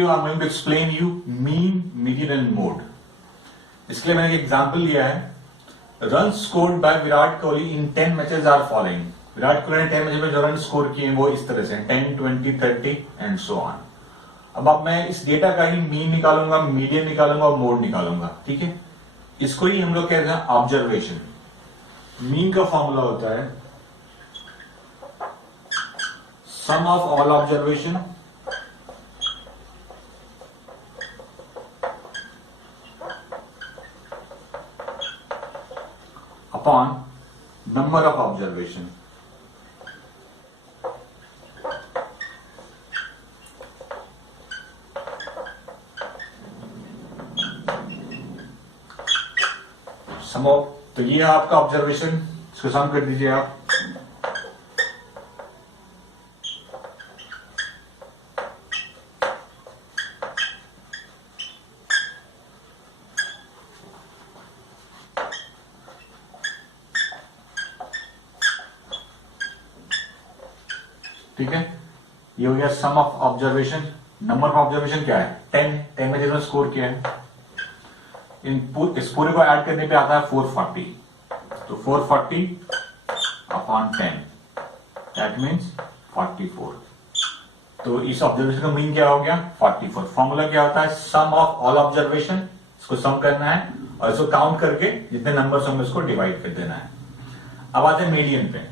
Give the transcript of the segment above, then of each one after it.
video I'm going to explain you mean, median and mode. इसके लिए मैंने एक एग्जांपल लिया है। Run scored by Virat Kohli in 10 matches are following. Virat Kohli ने 10 मैचेस में जो रन स्कोर किए वो इस तरह से 10, 20, 30 एंड सो ऑन। अब मैं इस डेटा का ही मीन निकालूंगा, मीडियन निकालूंगा और मोड निकालूंगा। ठीक है, इसको ही हम लोग कहते हैं ऑब्जर्वेशन। मीन का फॉर्मूला होता है sum of all observation upon number of observation. Sum of, तो ये है आपका ऑब्जर्वेशन, इसको सम कर दीजिए आप। ठीक है, ये हो गया sum of observation. Number of observation क्या है? 10 में जिन्होंने स्कोर किया है। इस पूरे को ऐड करने पे आता है 440, तो 440 अपॉन 10 दैट मीन्स 44। तो इस ऑब्जर्वेशन का मीन क्या हो गया? 44। फॉर्मूला क्या होता है? सम ऑफ ऑल ऑब्जर्वेशन, इसको सम करना है और इसको काउंट करके जितने नंबर्स होंगे उसको डिवाइड कर देना है। अब आते हैं मीडियन पे।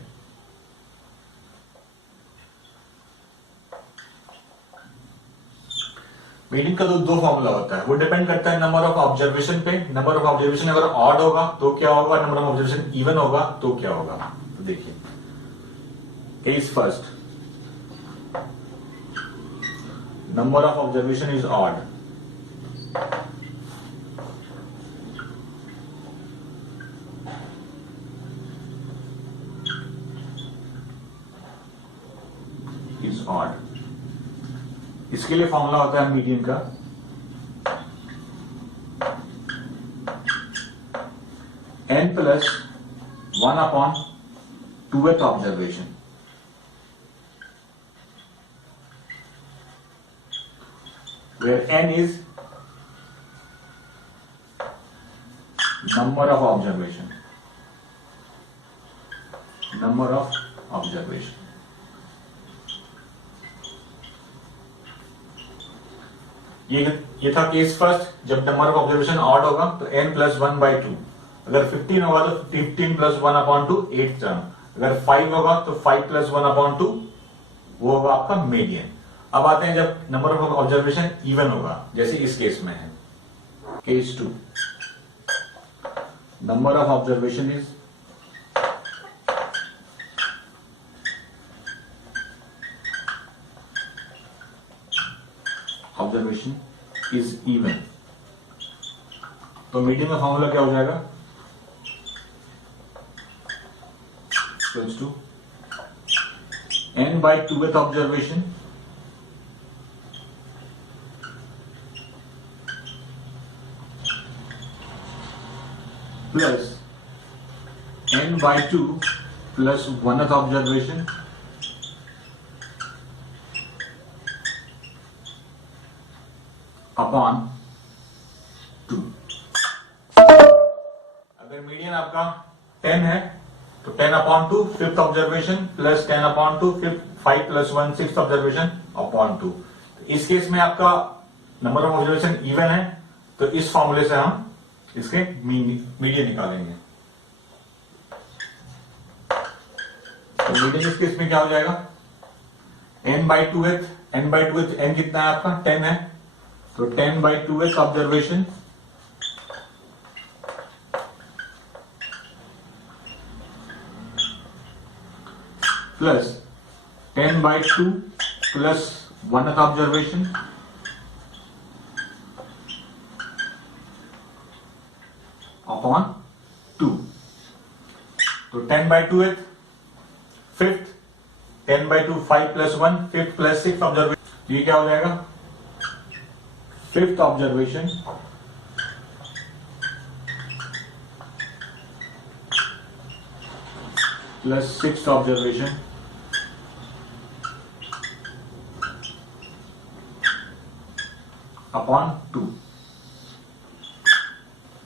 मीडियन का तो दो फॉर्मूला होता है, वो डिपेंड करता है नंबर ऑफ ऑब्जर्वेशन पे। नंबर ऑफ ऑब्जर्वेशन अगर ऑड होगा तो क्या होगा, नंबर ऑफ ऑब्जर्वेशन इवन होगा तो क्या होगा। तो देखिए, case first, number of observation is odd, is odd. इसके लिए फॉर्मूला होता है मीडियन का n plus 1 upon 2th observation, where n is number of observation, number of observation। ये था केस फर्स्ट, जब नंबर ऑफ ऑब्जर्वेशन ऑड होगा तो n प्लस 1/2। अगर 15 होगा तो 15 प्लस 1/2 8th टर्म। अगर 5 होगा तो 5 प्लस 1/2 वो होगा आपका मीडियन। अब आते हैं जब नंबर ऑफ ऑब्जर्वेशन इवन होगा, जैसे इस केस में है। Case 2, number of observation is observation is even. तो मीडियन का फॉर्मूला क्या हो जाएगा? Equals to n by 2th observation plus n by 2 plus 1th observation upon 2। अगर मीडियन आपका 10 है तो 10 upon 2 5th observation plus 10 upon 2 5 plus 1 6th observation upon 2। इस केस में आपका नंबर ऑफ ऑब्जर्वेशन इवन है, तो इस फॉर्मूले से हम इसके मीडियन निकालेंगे। तो मीडियन इस केस में क्या हो जाएगा? n by 2th, n कितना है आपका? 10 है, तो 10 by 2th observation plus 10 by 2 plus 1th observation upon 2। तो 10 by 2th 5th, 10 by 2 5 plus 1 5th plus 6th observation, ये क्या हो जाएगा? 5th observation plus 6th observation upon 2।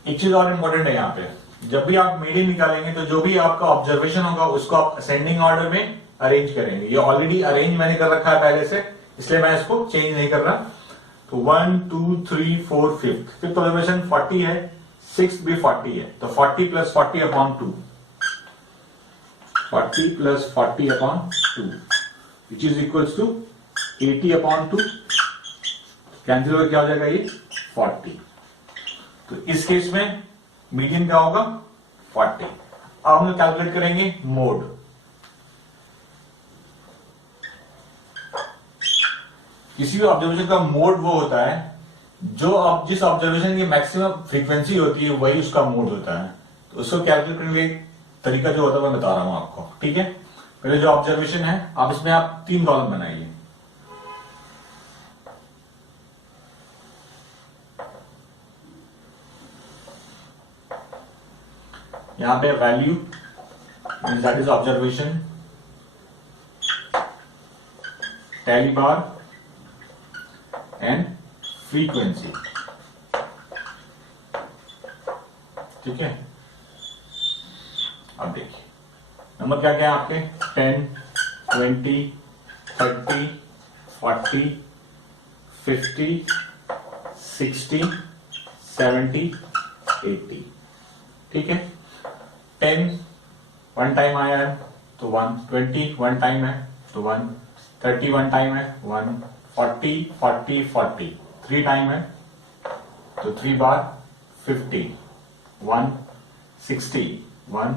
एक चीज और इंपॉर्टेंट है यहाँ पे, जब भी आप मीडियन निकालेंगे तो जो भी आपका ऑब्जर्वेशन होगा उसको आप असेंडिंग ऑर्डर में अरेंज करेंगे। ये ऑलरेडी अरेंज मैंने कर रखा है पहले से, इसलिए मैं इसको चेंज नहीं कर रहा। तो 1 2 3 4 फिफ्थ ऑब्जर्वेशन 40 है, 6 भी 40 है, तो 40 plus 40 upon 2, 40 plus 40 upon 2 which is equals to 80 upon 2। Cancel होकर क्या हो जाएगा ये 40। तो इस केस में मीडियन क्या होगा 40। अब हम लोग कैलकुलेट करेंगे मोड। किसी भी ऑब्जर्वेशन का मोड वो होता है जो अब जिस ऑब्जर्वेशन की मैक्सिमम फ्रीक्वेंसी होती है वही उसका मोड होता है। तो उसको कैलकुलेट करने का तरीका जो होता है मैं बता रहा हूं आपको, ठीक है। पहले जो ऑब्जर्वेशन है आप इसमें आप 3 कॉलम बनाइए। यहां पे value that is observation, tally bar and frequency, ठीक है। अब देखिए नंबर क्या क्या है आपके 10 20 30 40 50 60 70 80, ठीक है। 10 वन टाइम आया है तो 1, 20 वन टाइम है तो 1, 30 वन टाइम है 1, 40 40 40 3 टाइम है तो 3 बार 50 1 60 1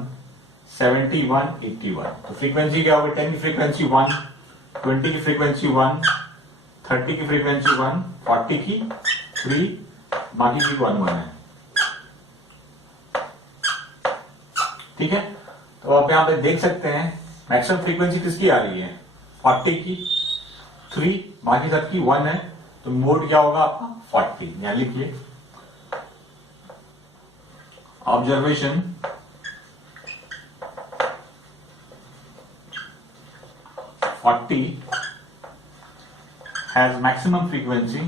70 1 81। तो फ्रीक्वेंसी क्या होगी 10 की फ्रीक्वेंसी 1, 20 की फ्रीक्वेंसी 1, 30 की फ्रीक्वेंसी 1, 40 की 3, बाकी की 1 1 है, ठीक है। तो आप यहां पे देख सकते हैं मैक्सिमम फ्रीक्वेंसी किसकी आ रही है 40 की 3, बाकी सबकी 1 है, तो मोड क्या होगा आपका 40। यहां लिखिए observation has maximum frequency,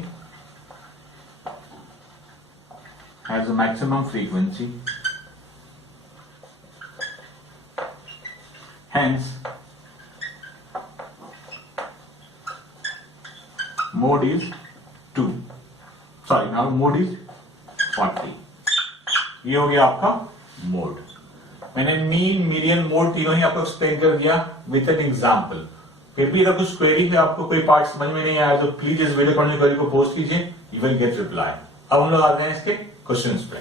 has a maximum frequency, hence mode is 2, sorry now mode is 40। ये हो गया आपका मोड। मैंने मीन मीडियन मोड तीनों ही आपको एक्सप्लेन कर दिया विद एन एग्जांपल। फिर भी अगर कुछ क्वेरी है, आपको कोई पार्ट समझ में नहीं आया तो प्लीज इस वीडियो कॉल क्वेरी को पोस्ट कीजिए, यू विल गेट रिप्लाई। अब हम लोग आते हैं इसके क्वेश्चंस पे।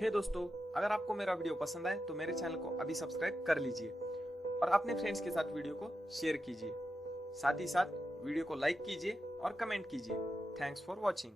हे दोस्तों, अगर आपको मेरा वीडियो पसंद आए तो मेरे चैनल को अभी सब्सक्राइब कर लीजिए और अपने फ्रेंड्स के साथ वीडियो को शेयर कीजिए। साथ ही साथ वीडियो को लाइक कीजिए और कमेंट कीजिए। Thanks for watching.